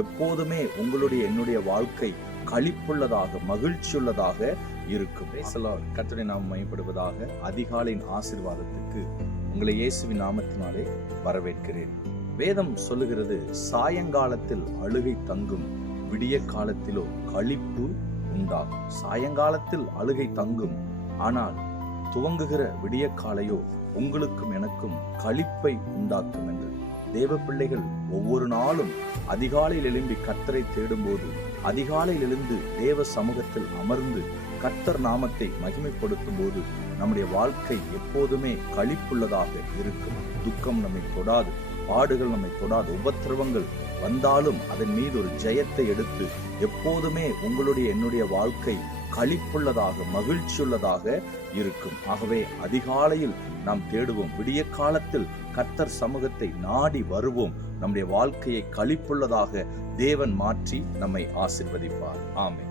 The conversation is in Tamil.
எப்போதுமே உங்களுடைய என்னுடைய வாழ்க்கை களிப்புள்ளதாக மகிழ்ச்சியுள்ளதாக இருக்கும். கர்த்தருடைய நாமம் மகிமைப்படுவதாக. அதிகாலையின் ஆசீர்வாதத்துக்கு உங்களை இயேசுவின் நாமத்தினாலே வரவேற்கிறேன். வேதம் சொல்லுகிறது, சாயங்காலத்தில் அழுகை தங்கும், விடிய காலத்திலோ களிப்பு உண்டாகும். சாயங்காலத்தில் அழுகை தங்கும், ஆனால் துவங்குகிற விடிய காலையோ உங்களுக்கும் எனக்கும் களிப்பை உண்டாக்கும் என்று தேவ பிள்ளைகள் ஒவ்வொரு நாளும் அதிகாலையில் எழும்பி கர்த்தரை தேடும்போது, அதிகாலையில் எழுந்து தேவ சமூகத்தில் அமர்ந்து கர்த்தர் நாமத்தை மகிமைப்படுத்தும் போது நம்முடைய வாழ்க்கை எப்போதுமே களிப்புள்ளதாக இருக்கும். துக்கம் நம்மை தொடாது, பாடுகள் நம்மை தொடாது, உபத்திரவங்கள் வந்தாலும் அதன் மீது ஒரு ஜெயத்தை எடுத்து எப்போதுமே உங்களுடைய என்னுடைய வாழ்க்கை களிப்புள்ளதாக மகிழ்ச்சியுள்ளதாக இருக்கும். ஆகவே அதிகாலையில் நாம் தேடுவோம், விடிய காலத்தில் கர்த்தர் சமூகத்தை நாடி வருவோம். நம்முடைய வாழ்க்கையை களிப்புள்ளதாக தேவன் மாற்றி நம்மை ஆசீர்வதிப்பார். ஆமென்.